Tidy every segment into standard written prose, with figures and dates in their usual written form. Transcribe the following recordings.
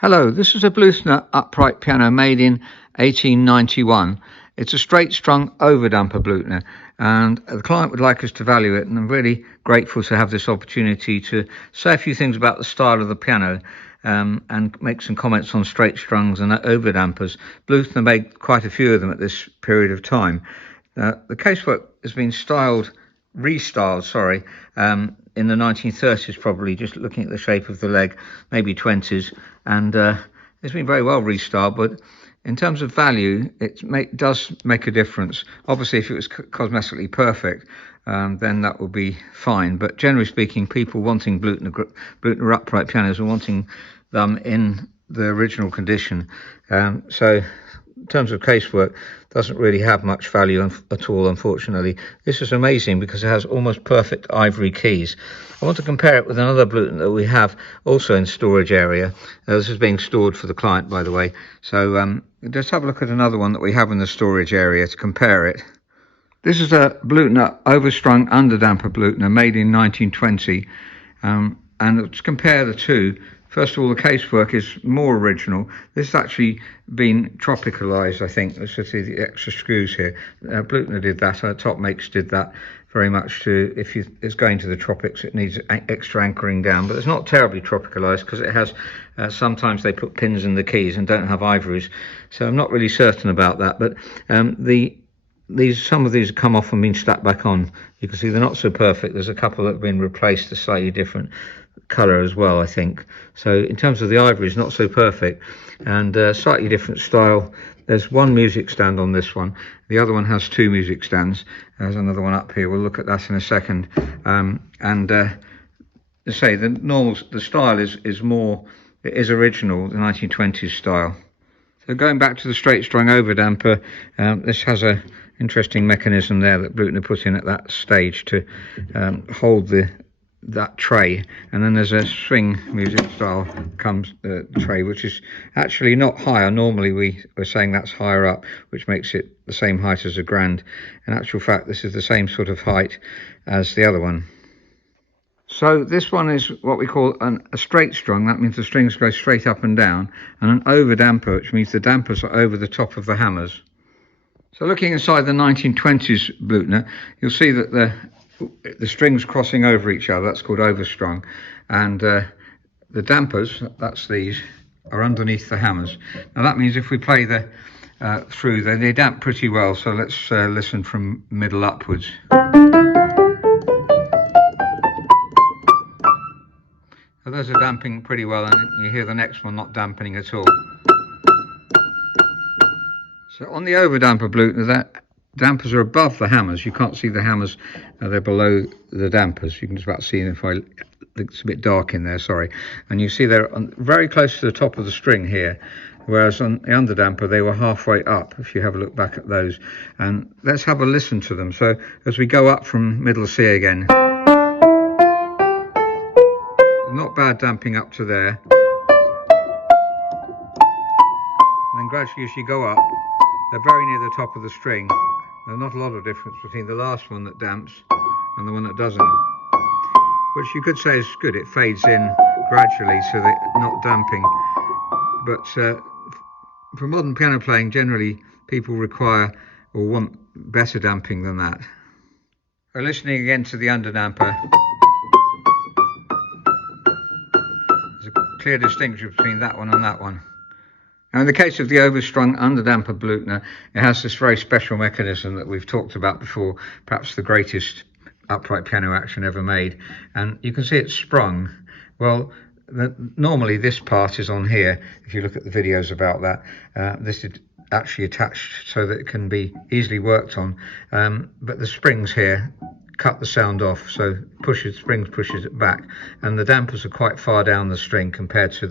Hello, this is a Bluthner upright piano made in 1891. It's a straight strung overdamper Bluthner, and the client would like us to value it, and I'm really grateful to have this opportunity to say a few things about the style of the piano and make some comments on straight strungs and overdampers. Bluthner made quite a few of them at this period of time. The casework has been restyled, in the 1930s probably, just looking at the shape of the leg, maybe 20s, and it's been very well restyled, but in terms of value, it does make a difference. Obviously, if it was cosmetically perfect, then that would be fine, but generally speaking, people wanting Bluthner upright pianos are wanting them in the original condition. So in terms of casework, doesn't really have much value at all, unfortunately. This is amazing because it has almost perfect ivory keys. I want to compare it with another Bluthner that we have also in storage area. This is being stored for the client, by the way. So just have a look at another one that we have in the storage area to compare it. This is a Bluthner overstrung underdamper Bluthner made in 1920. And let's compare the two. First of all, the casework is more original. This has actually been tropicalized, I think. Let's see the extra screws here. Bluthner did that. Our top makes did that very much to, if it's going to the tropics, it needs extra anchoring down. But it's not terribly tropicalized because it has, sometimes they put pins in the keys and don't have ivories. So I'm not really certain about that. But some of these have come off and been stuck back on. You can see they're not so perfect. There's a couple that have been replaced, a slightly different colour as well, I think. So in terms of the ivory, it's not so perfect, and slightly different style. There's one music stand on this one. The other one has two music stands. There's another one up here. We'll look at that in a second. To say the style is more, it is original, the 1920s style. So going back to the straight strung overdamper, this has a interesting mechanism there that Bluthner put in at that stage to hold that tray, and then there's a swing music style comes tray, which is actually not higher. Normally we're saying that's higher up, which makes it the same height as a grand. In actual fact, this is the same sort of height as the other one. So this one is what we call a straight strung. That means the strings go straight up and down, and an overdamper, which means the dampers are over the top of the hammers. So looking inside the 1920s Bluthner, you'll see that the strings crossing over each other, that's called overstrung, and the dampers, that's these, are underneath the hammers. Now that means if we play through, they damp pretty well. So let's listen from middle upwards. So those are damping pretty well, and you hear the next one not dampening at all. So on the overdamper Bluthner, that dampers are above the hammers. You can't see the hammers, they're below the dampers. You can just about see them if it's a bit dark in there, sorry. And you see they're very close to the top of the string here, whereas on the underdamper they were halfway up, if you have a look back at those. And let's have a listen to them. So as we go up from middle C again, not bad damping up to there. And then gradually as you go up, they're very near the top of the string. There's not a lot of difference between the last one that damps and the one that doesn't, which you could say is good. It fades in gradually so that it's not damping. But for modern piano playing, generally people require or want better damping than that. So listening again to the underdamper, there's a clear distinction between that one and that one. Now in the case of the overstrung underdamper Bluthner, it has this very special mechanism that we've talked about before, perhaps the greatest upright piano action ever made. And you can see it's sprung. Well, normally this part is on here. If you look at the videos about that, this is actually attached so that it can be easily worked on. But the springs here cut the sound off, so springs pushes it back, and the dampers are quite far down the string compared to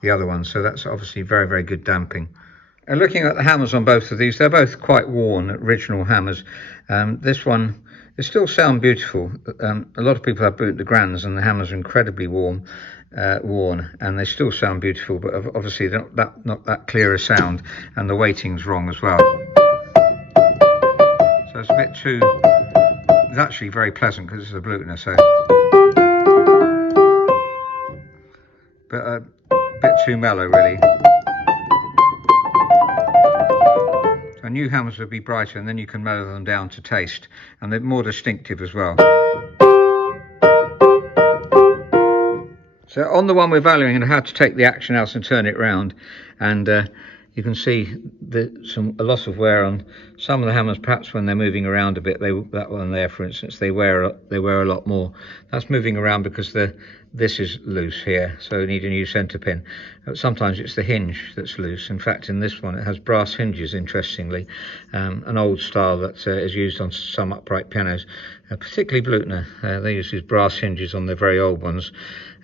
the other one, so that's obviously very, very good damping. And looking at the hammers on both of these, they're both quite worn, original hammers. This one, they still sound beautiful. A lot of people have Bluthner grands and the hammers are incredibly worn, and they still sound beautiful, but obviously they're not that clear a sound, and the weighting's wrong as well. So it's a bit too. It's actually very pleasant because it's a Bluthner, so. But bit too mellow really. So new hammers would be brighter, and then you can mellow them down to taste, and they're more distinctive as well. So on the one we're valuing, and how to take the action out and turn it round, and you can see a loss of wear on some of the hammers. Perhaps when they're moving around a bit, that one there, for instance, they wear a lot more. That's moving around because this is loose here, so we need a new centre pin. Sometimes it's the hinge that's loose. In fact, in this one, it has brass hinges. Interestingly, an old style that is used on some upright pianos, particularly Bluthner. They use these brass hinges on their very old ones,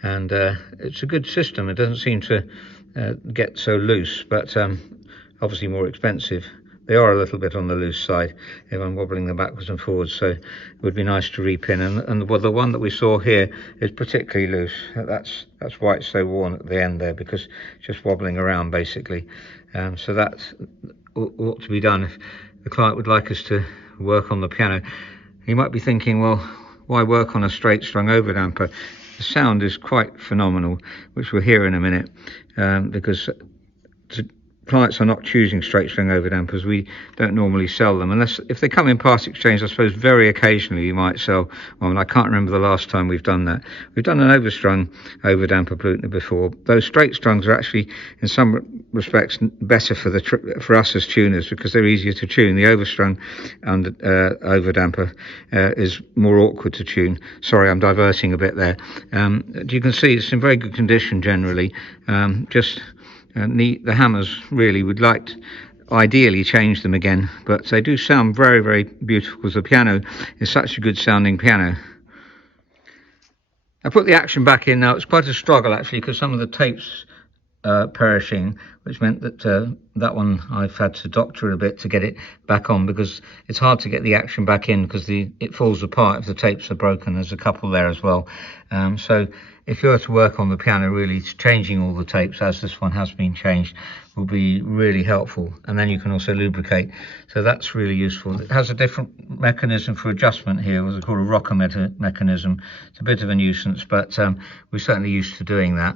and it's a good system. It doesn't seem to get so loose, but obviously more expensive. They are a little bit on the loose side if I'm wobbling them backwards and forwards, so it would be nice to repin. And well, the one that we saw here is particularly loose. That's why it's so worn at the end there, because it's just wobbling around basically. So that ought to be done. If the client would like us to work on the piano, he might be thinking, well, why work on a straight strung overdamper? The sound is quite phenomenal, which we'll hear in a minute, because clients are not choosing straight string overdampers. We don't normally sell them, unless if they come in part exchange. I suppose very occasionally you might sell one. I can't remember the last time we've done that. We've done an overstrung overdamper Bluthner before. Those straight strungs are actually in some respects better for us as tuners, because they're easier to tune. The overstrung and overdamper is more awkward to tune. Sorry, I'm diverting a bit there. You can see it's in very good condition generally. The hammers really would like to ideally change them again, but they do sound very, very beautiful, because the piano is such a good sounding piano. I put the action back in now. It's quite a struggle actually, because some of the tapes perishing, which meant that that one I've had to doctor a bit to get it back on, because it's hard to get the action back in because it falls apart if the tapes are broken. There's a couple there as well. So if you were to work on the piano, really changing all the tapes, as this one has been changed, will be really helpful. And then you can also lubricate, so that's really useful. It has a different mechanism for adjustment here, what's called a rocker mechanism. It's a bit of a nuisance, but we're certainly used to doing that.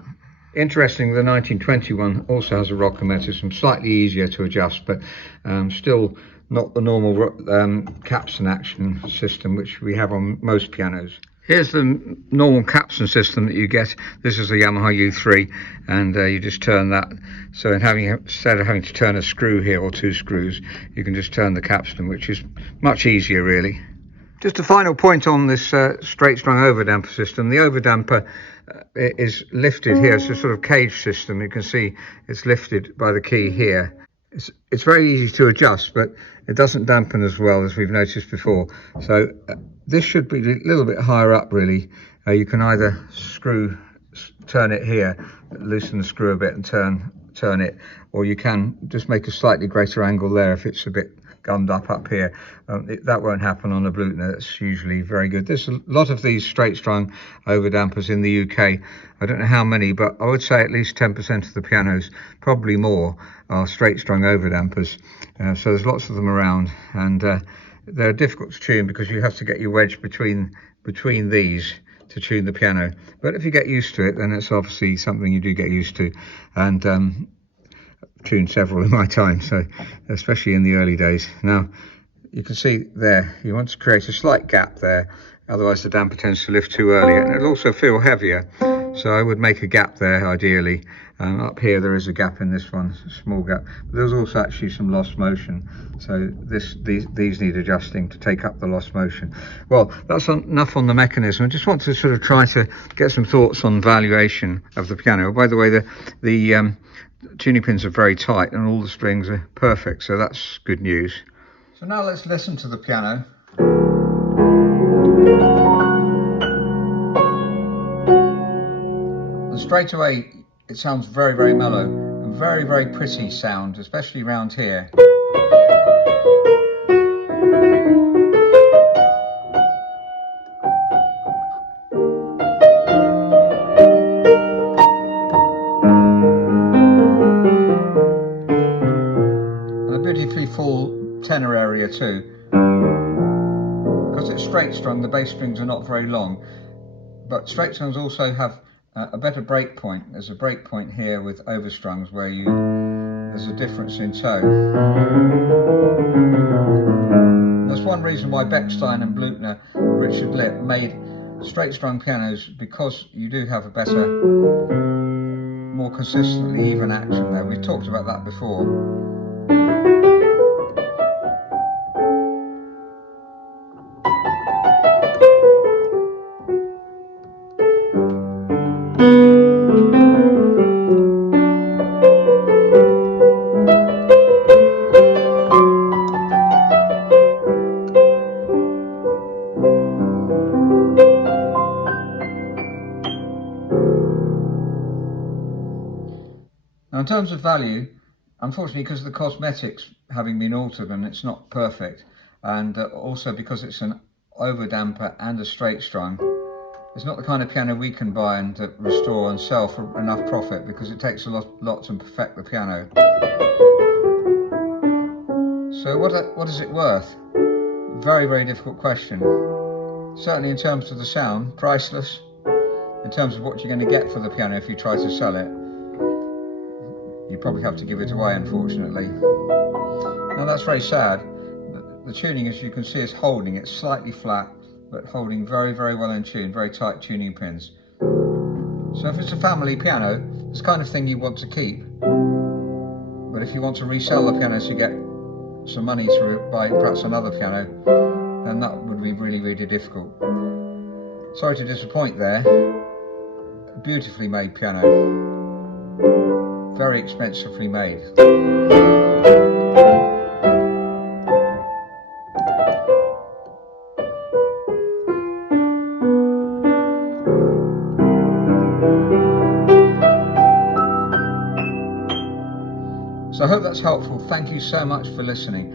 Interesting, the 1921 also has a rocker mechanism, slightly easier to adjust, but still not the normal capstan action system which we have on most pianos. Here's the normal capstan system that you get. This is a Yamaha U3, and you just turn that. So instead of having to turn a screw here or two screws, you can just turn the capstan, which is much easier really. Just a final point on this straight strung overdamper system. The overdamper is lifted here. It's a sort of cage system. You can see it's lifted by the key here. It's very easy to adjust, but it doesn't dampen as well as we've noticed before. So this should be a little bit higher up really. You can either turn it here, loosen the screw a bit and turn it, or you can just make a slightly greater angle there if it's a bit gummed up here. That won't happen on a Bluthner. That's usually very good. There's a lot of these straight strung overdampers in the UK. I don't know how many, but I would say at least 10% of the pianos, probably more, are straight strung overdampers. So there's lots of them around, and they're difficult to tune because you have to get your wedge between these to tune the piano. But if you get used to it, then it's obviously something you do get used to. And tuned several in my time, so especially in the early days. Now you can see there, you want to create a slight gap there, otherwise the damper tends to lift too early, and it'll also feel heavier. So I would make a gap there ideally. Up here there is a gap in this one, a small gap, but there's also actually some lost motion, so these need adjusting to take up the lost motion. Well, that's enough on the mechanism. I just want to sort of try to get some thoughts on valuation of the piano. By the way, the tuning pins are very tight and all the strings are perfect, so that's good news. So now let's listen to the piano. And straight away it sounds very, very mellow and very, very pretty sound, especially around here. Full tenor area too. Because it's straight strung, the bass strings are not very long, but straight strings also have a better break point. There's a break point here with overstrungs where there's a difference in tone. That's one reason why Bechstein and Bluthner, Richard Lipp made straight strung pianos, because you do have a better, more consistently even action there. We've talked about that before. Now, in terms of value, unfortunately, because of the cosmetics having been altered and it's not perfect, and also because it's an overdamper and a straight strung, it's not the kind of piano we can buy and restore and sell for enough profit, because it takes a lot to perfect the piano. So what is it worth? Very, very difficult question. Certainly in terms of the sound, priceless. In terms of what you're going to get for the piano if you try to sell it, you probably have to give it away, unfortunately. Now that's very sad. The tuning, as you can see, is holding. It's slightly flat, but holding very, very well in tune, very tight tuning pins. So if it's a family piano, it's the kind of thing you want to keep. But if you want to resell the piano to get some money through it, buy perhaps another piano, then that would be really, really difficult. Sorry to disappoint there. A beautifully made piano. Very expensively made. So I hope that's helpful. Thank you so much for listening.